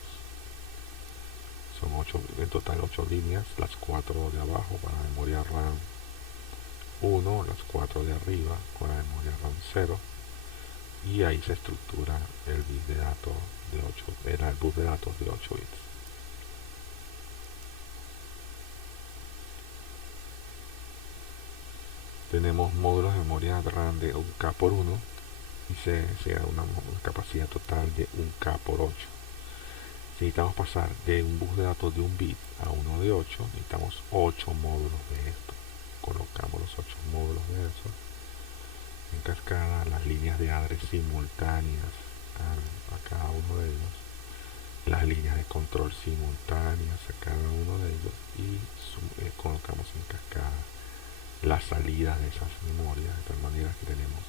Son en total 8 líneas, las 4 de abajo para la memoria RAM 1, las 4 de arriba con la memoria RAM 0, y ahí se estructura el bus de datos de 8 bits. Tenemos módulos de memoria RAM de 1K por 1 y se da una capacidad total de 1K por 8. Si necesitamos pasar de un bus de datos de 1 bit a uno de 8, necesitamos 8 módulos de esto. Colocamos los 8 módulos de eso en cascada, las líneas de address simultáneas a cada uno de ellos, las líneas de control simultáneas a cada uno de ellos y colocamos en cascada las salidas de esas memorias, de tal manera que tenemos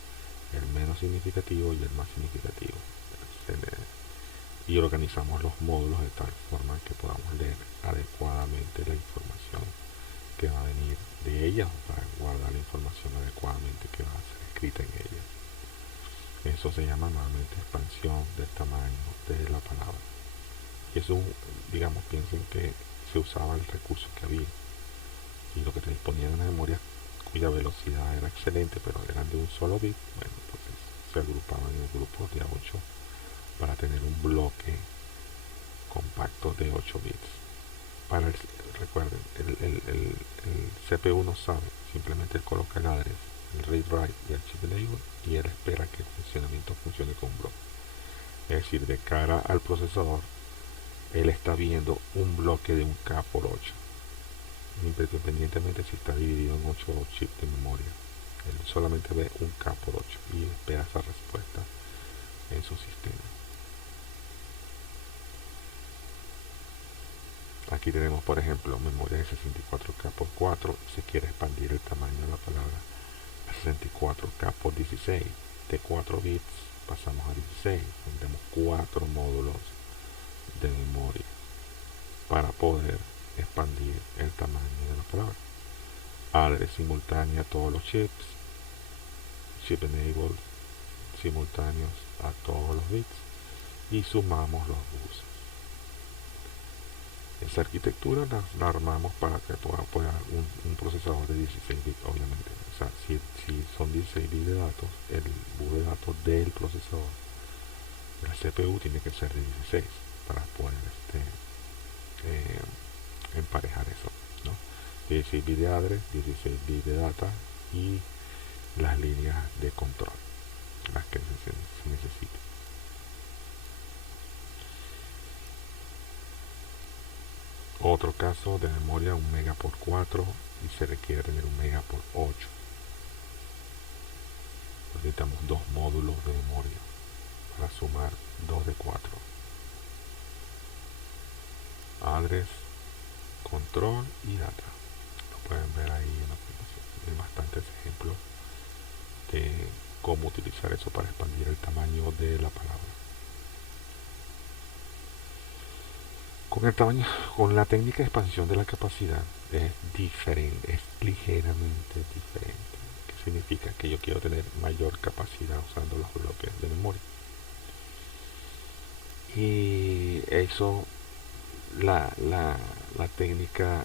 el menos significativo y el más significativo. Y organizamos los módulos de tal forma que podamos leer adecuadamente la información que va a venir de ellas o para guardar la información adecuadamente que va a ser escrita en ellas. Eso se llama normalmente expansión del tamaño de la palabra. Y eso, digamos, piensen que se usaba el recurso que había y lo que te disponía en la memoria cuya velocidad era excelente, pero eran de un solo bit, bueno, entonces se agrupaban en grupos de a 8 para tener un bloque compacto de 8 bits. Recuerden, el CPU no sabe, simplemente él coloca el address, el read write y el chip enable, y él espera que el funcionamiento funcione con un bloque. Es decir, de cara al procesador, él está viendo un bloque de un K por 8, independientemente si está dividido en 8 chips de memoria. Él solamente ve un K por 8 y espera esa respuesta en su sistema. Aquí tenemos, por ejemplo, memoria de 64K por 4. Se quiere expandir el tamaño de la palabra a 64K por 16. De 4 bits pasamos a 16. Tendremos 4 módulos de memoria para poder expandir el tamaño de la palabra. Address simultánea a todos los chips, chip enable simultáneos a todos los bits, y sumamos los buses. Esa arquitectura la armamos para que pueda apoyar un procesador de 16 bits, obviamente. O sea, si son 16 bits de datos, el bus de datos del procesador, de la CPU, tiene que ser de 16 para poder emparejar eso, ¿no? 16 bits de address, 16 bits de data y las líneas de control, las que se necesiten. Otro caso de memoria, 1 mega por 4, y se requiere tener 1 mega por 8. Necesitamos 2 módulos de memoria para sumar 2 de 4. Address, control y data. Lo pueden ver ahí en la presentación. Hay bastantes ejemplos de cómo utilizar eso para expandir el tamaño de la palabra. Con la técnica de expansión de la capacidad es diferente, es ligeramente diferente. ¿Qué significa? Que yo quiero tener mayor capacidad usando los bloques de memoria. Y eso, la técnica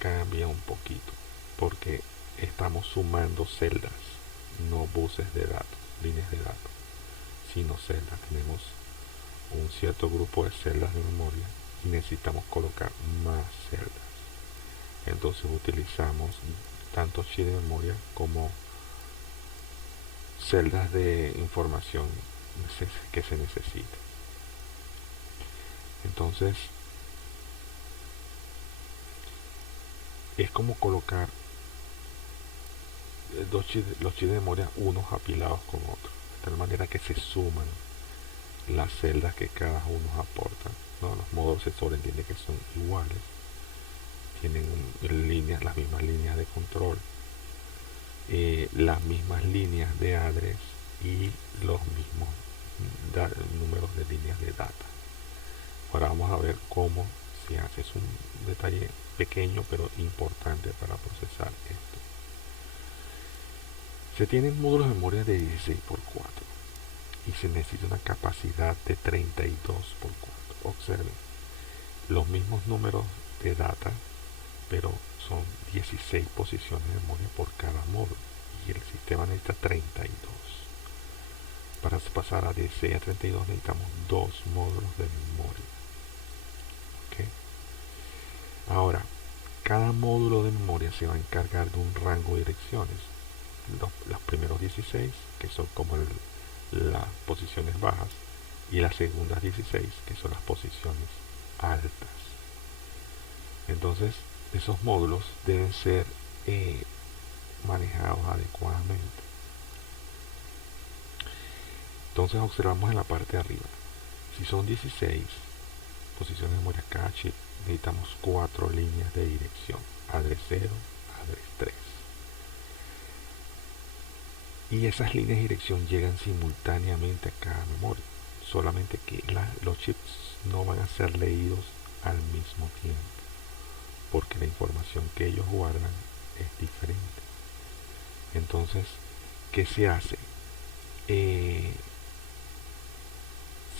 cambia un poquito, porque estamos sumando celdas, no buses de datos, líneas de datos, sino celdas. Tenemos un cierto grupo de celdas de memoria y necesitamos colocar más celdas. Entonces utilizamos tanto chips de memoria como celdas de información que se necesita. Entonces es como colocar los chips de memoria unos apilados con otros, de tal manera que se suman las celdas que cada uno aporta, ¿no? Los módulos se sobreentiende que son iguales, tienen las mismas líneas de control, las mismas líneas de address y los mismos números de líneas de data. Ahora vamos a ver cómo se hace. Es un detalle pequeño pero importante para procesar esto. Se tienen módulos de memoria de 16 por 4 y se necesita una capacidad de 32 por 4. Observen, los mismos números de data, pero son 16 posiciones de memoria por cada módulo, y el sistema necesita 32. Para pasar a 16 a 32 necesitamos 2 módulos de memoria. ¿Okay? Ahora, cada módulo de memoria se va a encargar de un rango de direcciones. Los primeros 16, que son como las posiciones bajas, y las segundas 16, que son las posiciones altas. Entonces, esos módulos deben ser manejados adecuadamente. Entonces observamos en la parte de arriba, si son 16 posiciones de memoria cada chip, necesitamos 4 líneas de dirección: address 0, address 3. Y esas líneas de dirección llegan simultáneamente a cada memoria, solamente que los chips no van a ser leídos al mismo tiempo, porque la información que ellos guardan es diferente. Entonces, ¿qué se hace?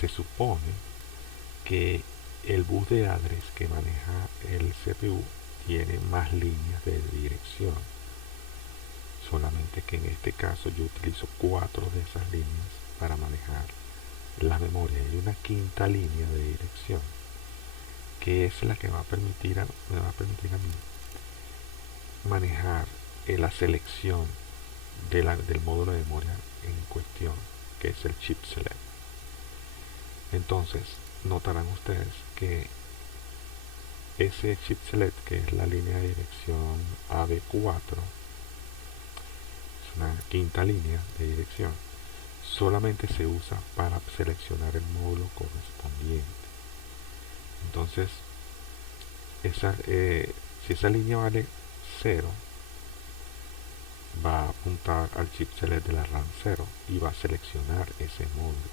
Se supone que el bus de address que maneja el CPU tiene más líneas de dirección solamente que en este caso yo utilizo 4 de esas líneas para manejar la memoria. Hay una quinta línea de dirección que es la que me va a permitir a mí manejar la selección del módulo de memoria en cuestión, que es el chip select. Entonces notarán ustedes que ese chip select, que es la línea de dirección AB4, es una quinta línea de dirección, solamente se usa para seleccionar el módulo correspondiente. Entonces si esa línea vale 0, va a apuntar al chip select de la RAM 0 y va a seleccionar ese módulo,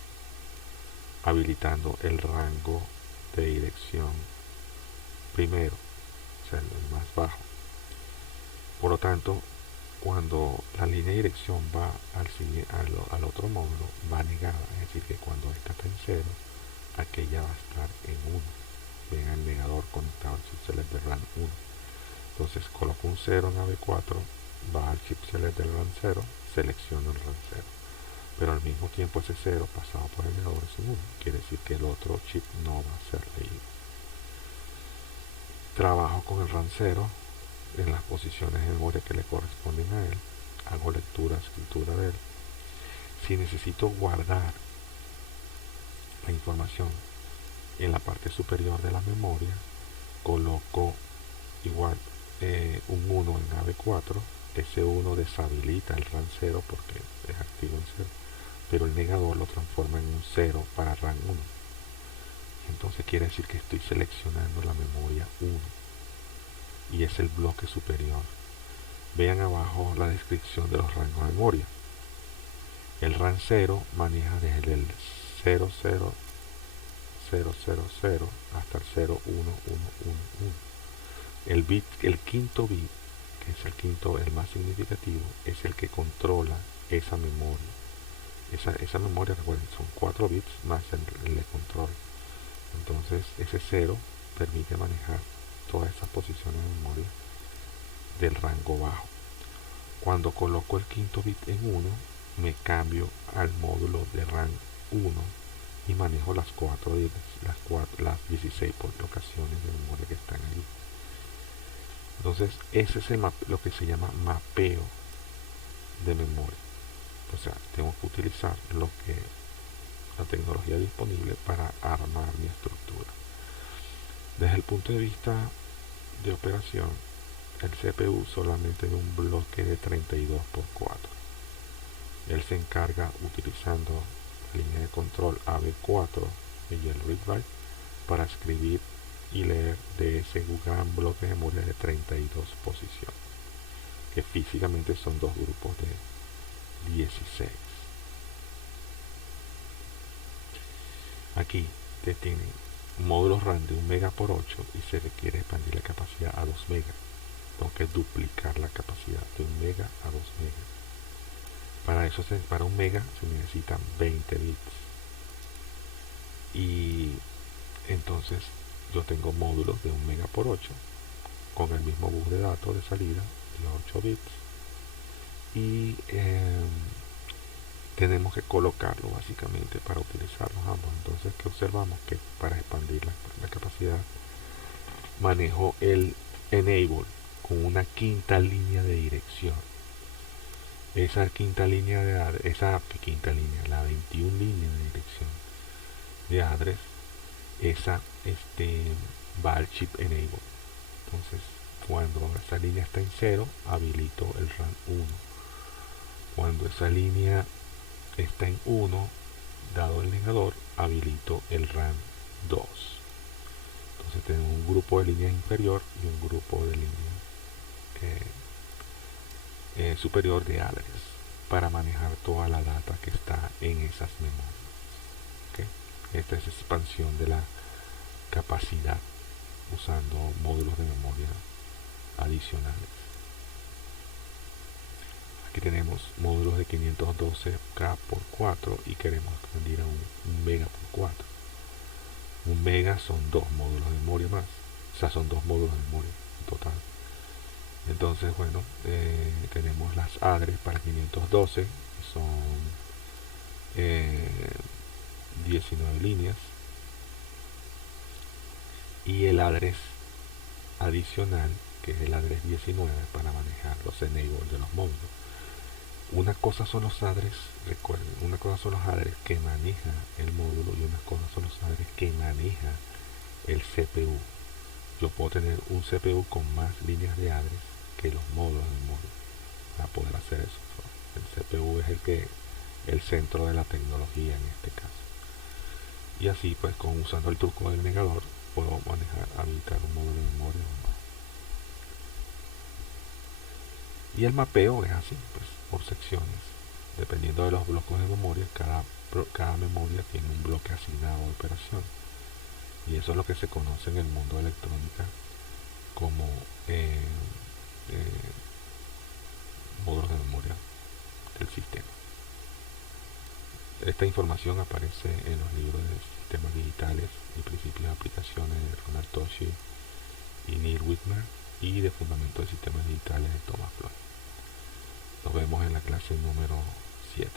habilitando el rango de dirección primero, o sea, el más bajo. Por lo tanto, cuando la línea de dirección va al otro módulo, va negada, es decir, que cuando esta está en 0, aquella va a estar en 1. Ven el negador conectado al chip select de RAM 1. Entonces coloco un 0 en AB4, va al chip select del RAM 0, selecciono el RAM 0. Pero al mismo tiempo ese 0 pasado por el negador es un 1. Quiere decir que el otro chip no va a ser leído. Trabajo con el RAM 0 en las posiciones de memoria que le corresponden a él. Hago lectura, escritura de él. Si necesito guardar la información en la parte superior de la memoria, coloco igual un 1 en AB4. Ese 1 deshabilita el RAM 0 porque es activo en 0, pero el negador lo transforma en un 0 para RAM 1. Entonces quiere decir que estoy seleccionando la memoria 1 y es el bloque superior. Vean abajo la descripción de los rangos de memoria. El RAM 0 maneja desde el 0000 hasta el 01111. El quinto bit, que es el más significativo, es el que controla esa memoria. Esa memoria, recuerden, son 4 bits más el de control. Entonces ese 0 permite manejar todas esas posiciones de memoria del rango bajo. Cuando coloco el quinto bit en 1, me cambio al módulo de RAM 1 y manejo las 16 locaciones de memoria que están allí. Entonces ese es lo que se llama mapeo de memoria. O sea, tengo que utilizar la tecnología disponible para armar mi estructura. Desde el punto de vista de operación, el CPU solamente de un bloque de 32x4. Él se encarga, utilizando la línea de control AB4 y el read-write, para escribir y leer de ese gran bloque de memoria de 32 posiciones, que físicamente son dos grupos de 16. Aquí te tienen módulos RAM de 1 MB por 8 y se requiere expandir la capacidad a 2 MB. Tengo que duplicar la capacidad de 1 MB a 2 MB. Para eso, para 1 MB se necesitan 20 bits. Y entonces yo tengo módulos de 1 MB por 8 con el mismo bus de datos de salida de 8 bits. Y tenemos que colocarlo básicamente para utilizarlos ambos. Entonces, ¿qué observamos? Que para expandir la capacidad manejo el enable con una quinta línea de dirección. Esa quinta línea, la 21 línea de dirección de address, esa va al chip enable. Entonces, cuando esa línea está en 0, habilito el RAM 1. Cuando esa línea está en 1, dado el negador, habilito el RAM 2. Entonces tenemos un grupo de línea inferior y un grupo de línea superior de address para manejar toda la data que está en esas memorias. ¿Okay? Esta es expansión de la capacidad usando módulos de memoria adicionales. Aquí tenemos módulos de 512K por 4 y queremos expandir a un mega por 4. Un mega son 2 módulos de memoria más. O sea, son 2 módulos de memoria en total. Entonces, bueno, tenemos las ADRES para 512, que son 19 líneas, y el address adicional, que es el address 19, para manejar los enables de los módulos. Una cosa son los address, recuerden, una cosa son los address que maneja el módulo y una cosa son los address que maneja el CPU. Yo puedo tener un CPU con más líneas de address que los módulos del módulo para poder hacer eso. El CPU es el centro de la tecnología en este caso. Y así, pues, usando el truco del negador, puedo habilitar un módulo de memoria o no. Y el mapeo es así, pues, por secciones. Dependiendo de los bloques de memoria, cada memoria tiene un bloque asignado de operación. Y eso es lo que se conoce en el mundo de electrónica como módulos de memoria del sistema. Esta información aparece en los libros de sistemas digitales y principios de aplicaciones de Ronald Toshi y Neil Whitmer, y de fundamentos de sistemas digitales de Thomas Floyd. Nos vemos en la clase número 7.